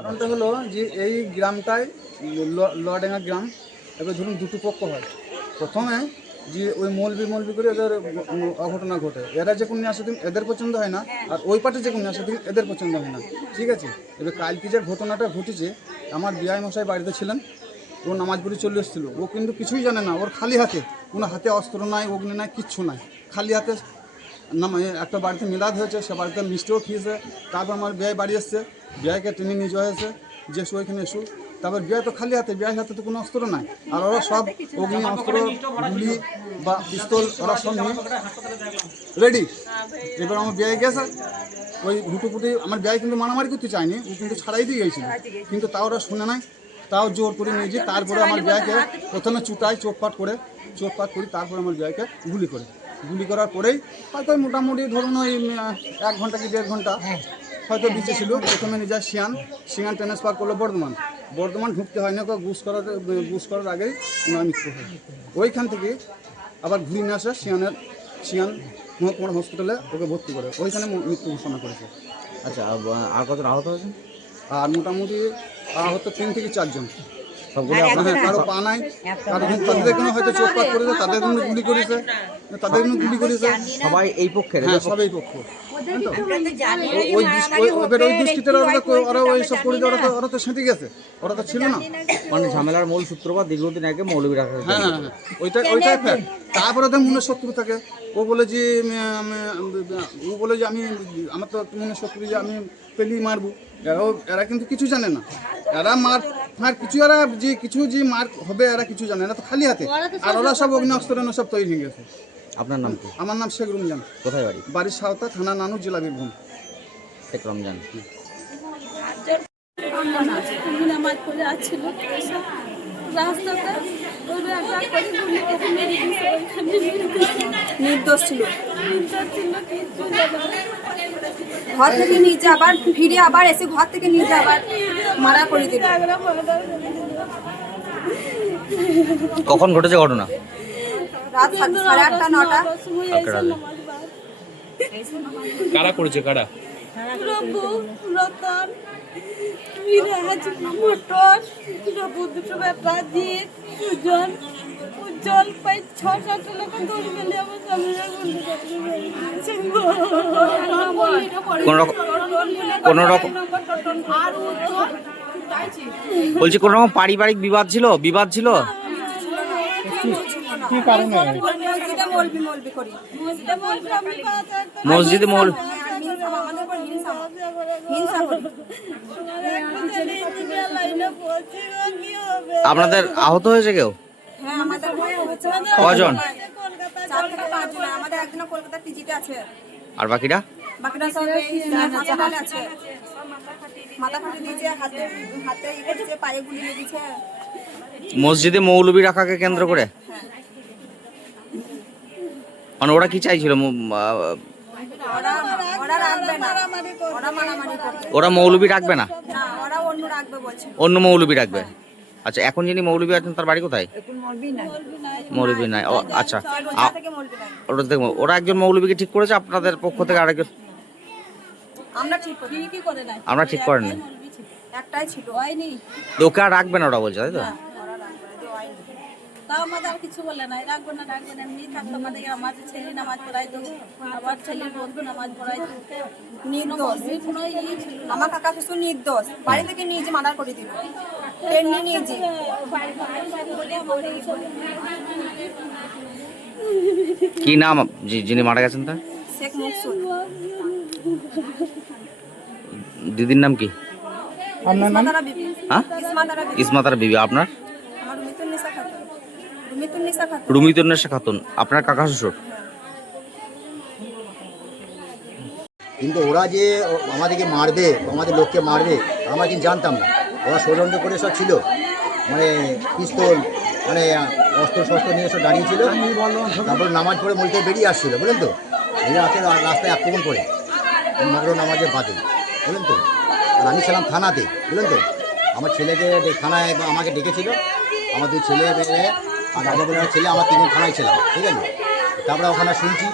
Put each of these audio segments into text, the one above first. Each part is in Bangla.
কারণটা হলো যে এই গ্রামটায় লডেঙ্গা গ্রাম, এবার ধরুন দুটো পক্ষ হয়। প্রথমে যে ওই মলবি করে এদের অঘটনা ঘটে, এরা যে কোনো নিয়ে আসে দিন এদের পছন্দ হয় না, আর ওই পার্টি যে কোনো নিয়ে আসে দিন এদের পছন্দ হয় না, ঠিক আছে। এবার কালকে যে ঘটনাটা ঘটেছে, আমার বিআই মশাই বাড়িতে ছিলেন, ও নামাজ পড়ে চলে এসেছিলো, ও কিন্তু কিছুই জানে না, ওর খালি হাতে, কোনো হাতে অস্ত্র নাই, অগ্নি নাই, কিচ্ছু নাই, খালি হাতে একটা বাড়িতে মিলাদ হয়েছে, সে বাড়িতে মিষ্টিও খেয়েছে। তারপর আমার বিয়ে বাড়ি এসছে, বিয়েকে টেনে নিয়ে যাওয়া হয়েছে যে ওইখানে এসু। তারপর বিয়ে তো খালি হাতে, বিয়ের হাতে তো কোনো অস্ত্র নাই, আর ওরা সব অগ্নি অস্ত্র, গুলি বা পিস্তল ওরা সব নিয়ে রেডি। এবার আমার বিয়ে গেছে, ওই হুটুপুটি আমার বিয়ে কিন্তু মারামারি করতে চায়নি, ও কিন্তু ছাড়াই দিয়ে গিয়েছিল, কিন্তু তাও ওরা শুনে নাই, তাও জোর করে নিয়ে যেয়ে তারপরে আমার বিয়েকে প্রথমে চুটাই চোটপাট করি, তারপরে আমার বিয়েকে গুলি করার পরেই হয়তো মোটামুটি ধরুন ওই 1 ঘন্টা কি 1.5 ঘন্টা হয়তো বেঁচে ছিল। প্রথমে নিয়ে যায় সিয়ান ট্রান্সফার করলো বর্ধমান ঢুকতে হয় না, বুস করার আগেই ওনার মৃত্যু হয়। ওইখান থেকে আবার ঘুরে নিয়ে আসে সিয়ান মহকুমার হসপিটালে, ওকে ভর্তি করে ওইখানে মৃত্যু ঘোষণা করেছে। আচ্ছা, আর কত আহত হয়েছে? আর মোটামুটি আহত 3 থেকে 4 জন। সবগুলো আপনাদের কারো পা নাই, তাদের কোনো হয়তো চোটপাট করেছে, তাদের জন্য গুলি করেছে, সবাই এই পক্ষের? হ্যাঁ, সবাই পক্ষ। ওই দৃষ্টিতে ওরা ওই সব করে ওরা তো সেঁটে গেছে, ওরা তো ছিল না। মানে ঝামেলার মূল সূত্রপাত দীর্ঘদিন আগে মৌলবী রাখা। হ্যাঁ, ওইটাই ফ্যাক্ট। তারপরে ওদের মনে শত্রু থাকে, ও বলে যে আমি আমার তো মনে শত্রু যে আমি পেলি মারবো। এরা কিন্তু কিছু জানে না, এরা মার কিছু, এরা যে কিছু যে মার হবে এরা কিছু জানে না, তো খালি হাতে। আর ওরা সব অগ্নি অস্ত্র সব তৈরি হয়ে গেছে। আপনার নাম কি? আমার নাম শেখ রমজান। কোথায় বাড়ি? বাড়ির সাঁওতা, থানা নানুর, জেলা বীরভূম। শেখ রমজান। নামাজ পড়ে আসছিল রাস্তাটা, নির্দোষ ছিল। ঘর থেকে নিয়ে যা, আবার ফিরে আবার এসে ঘর থেকে নিয়ে যা, আবার মারা করে দিল। কখন ঘটেছে ঘটনা? রাত 8:30 9টা। কারা করেছে? কারা? রবু, রতন, মিরাজ, মোটর, রবু, দুটো ব্যাপার দিয়ে উজ্জ্বল পাই 6-7 লোক দৌড় গেলে আমার সামনে বলছি কোন রকম পারিবারিক বিবাদ ছিল? কি কারণে? মসজিদে মৌলবী। আপনাদের আহত হয়েছে কেউ? কজন? 4 থেকে 5 জন। আমাদের একজন কলকাতা টিজিতে আছে, আর বাকিরা সব হাসপাতালে আছে। মাথা ফাটে দিয়েছে, হাতে ইয়ে পায়ে গুলি লেগেছে। মসজিদে মৌলবী রাখাকে কেন্দ্র করে? মানে ওরা কি চাইছিল? ওরা মৌলবী রাখবে না, ওরা অন্য রাখবে বলছে। অন্য মৌলবী রাখবে। আচ্ছা, এখন যিনি মৌলবী আছেন তার বাড়ি কোথায়? মৌলবী নাই। আচ্ছা, ওরা একজন মৌলবীকে ঠিক করেছে, আপনাদের পক্ষ থেকে আরেকজন? আমরা ঠিক করেননি, একটাই ছিল, হয়নি। ওকে আর রাখবে না ওরা বলছে, তাই তো? তাও আমাদের আর কিছু বলে নাই, রাখবো না এমনি থাকতো। আমাদের ছেলে নামাজ পড়াইতো, আবার ছেলের বন্ধু নামাজ পড়াইতো। নির্দোষ, আমার কাকা শ্বশুর নির্দোষ, বাড়ি থেকে নিয়ে যে মার্ডার করে দিল, ট্রেনে নিয়ে যে। কি নাম যিনি মারা গেছেন তার? শেখ মকসুদ। দিদির নাম কি? আপনার নাম? হ্যাঁ, ইসমাতারা বিবি। আপনার? আমার রুমিতুন্নেসা খাতুন। রুমিতুন্নেসা খাতুন। আপনার কাকা শ্বশুর? কিন্তু ওরা যে আমাদেরকে মারবে, আমাদের লোককে মারবে, আমরা কিন্তু জানতাম না। ওরা ষড়যন্ত্র করে সব ছিল, মানে পিস্তল, মানে অস্ত্র শস্ত্র নিয়ে সব দাঁড়িয়েছিল। তারপর নামাজ পড়ে মসজিদে বেরিয়ে আসছিল, বুঝলেন তো। এরা আছে রাস্তায় আক্রমণ করে মাগরিব নামাজের বাদে, বুঝলেন তো। আর আমি ছিলাম থানাতে, বুঝলেন তো। আমার ছেলেকে থানায় আমাকে ডেকেছিল, আমার 2 ছেলে মেয়ে আর রাজাপুরের ছেলে, আমার 3 জন থানায় ছিলাম, ঠিক আছে। তারপরে ওখানে শুনছি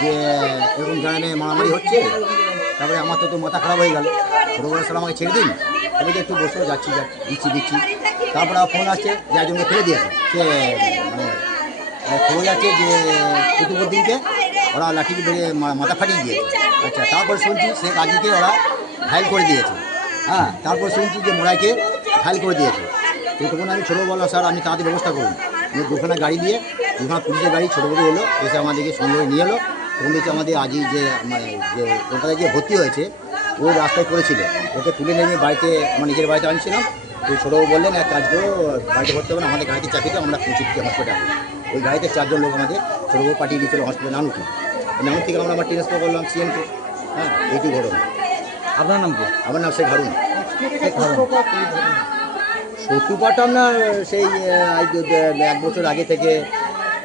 যে এরকম জায়গায় মারামারি হচ্ছে। তারপরে আমার তো মাথা খারাপ হয়ে গেল। ছোটোবেলা স্যার আমাকে ছেড়ে দিন, আমি তো একটু বসে যাচ্ছি দিচ্ছি। তারপর ফোন আসছে যে একজনকে ফেলে দিয়েছে, সে মানে খবর যাচ্ছে যে কুতুবুদ্দিনকে ওরা লাঠিকে বেড়ে মাথা ফাটিয়ে দিয়েছে। আচ্ছা, তারপর শুনছি সে কাজীকে ওরা ঘায়ল করে দিয়েছে। হ্যাঁ, তারপর শুনছি যে মোড়াইকে ঘায়ল করে দিয়েছে। তো তখন আমি ছোটো বললাম স্যার আপনি তাড়াতাড়ি ব্যবস্থা করুন। দুখানা গাড়ি দিয়ে, দুখানা পুলিশের গাড়ি ছোটো এলো, এসে আমাদেরকে সঙ্গে নিয়ে এলো। তখন দেখছি আমাদের আজই যে মানে যে কলকাতায় যে ভর্তি হয়েছে ও রাস্তায় করেছিল, ওকে তুলে নিয়ে বাড়িতে আমার নিজের বাড়িতে আনছিলাম। তো ছোটোবাবু বললেন এক কাজ করো, বাড়িতে ভর্তি হবে না, আমাদের গাড়িতে চাপিয়ে আমরা পৌঁছে দিচ্ছি হসপিটালে। ওই গাড়িতে 4 জন লোক আমাদের ছোটোবাবু পাঠিয়ে দিয়েছিল হসপিটালে নানুকে। নানু থেকে আমরা ট্রান্সফার করলাম সিএমকে। হ্যাঁ, এইটুকু ঘটনা। আপনার নাম কি? আমার নাম শেখ হারুন। শত্রুপাটা আপনার সেই 1 বছর আগে থেকে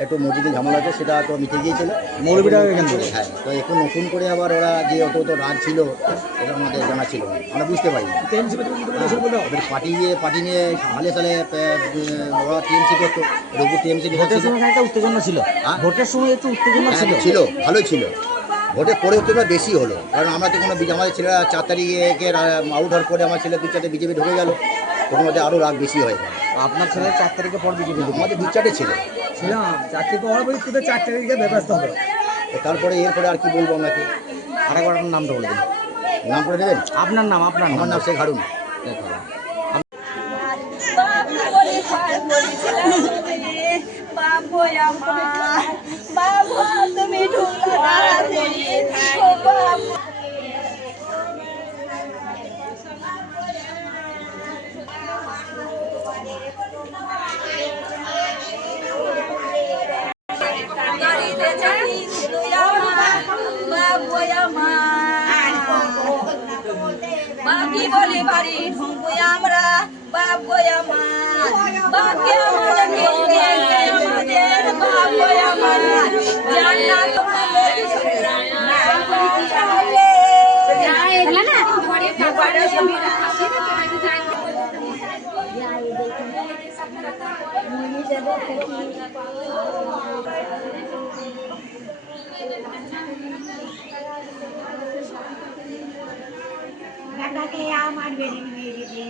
একটু মসজিদে ঝামেলা আছে, সেটা তো মিটে গিয়েছিল মৌলবীরা এখান থেকে? হ্যাঁ, তো এখন নতুন করে আবার ওরা যে অত রাগ ছিল এটা আমাদের জানা ছিল না, আমরা বুঝতে পারি। ওদের পার্টি নিয়ে সালে সালে ওরা টিএমসি করতো, রঘু টিএমসি ভোটের সময় একটা উত্তেজনা ছিল, ভোটের সময় একটু উত্তেজনা ছিল, ভালোই ছিল। ভোটের পরে উত্তেজনা বেশি হলো, কারণ আমরা তো কোনো আমাদের ছেলেরা 4 তারিখে আউট হওয়ার পরে আমার ছেলে 2-4টে বিজেপি ঢুকে গেল, তখন ওদের আরও রাগ বেশি হয়ে গেল। আপনার ছেলে 4 তারিখে পর বিজেপি আমাদের 2-4টে ছিল। তারপরে এরপরে আর কি বলবো আপনাকে, আরেকবার আপনার নামটা বলে দিন। নাম করে দেবেন? আপনার নাম? আপনার আমার নাম শেখ হারুন। তুমি বাকি বলি বাড়ি ঢুকবো আমরা, বাপ গোয়া মা বাপকে আমাদের বাপ গোয়া মা জান্নাত আমার বেরিয়ে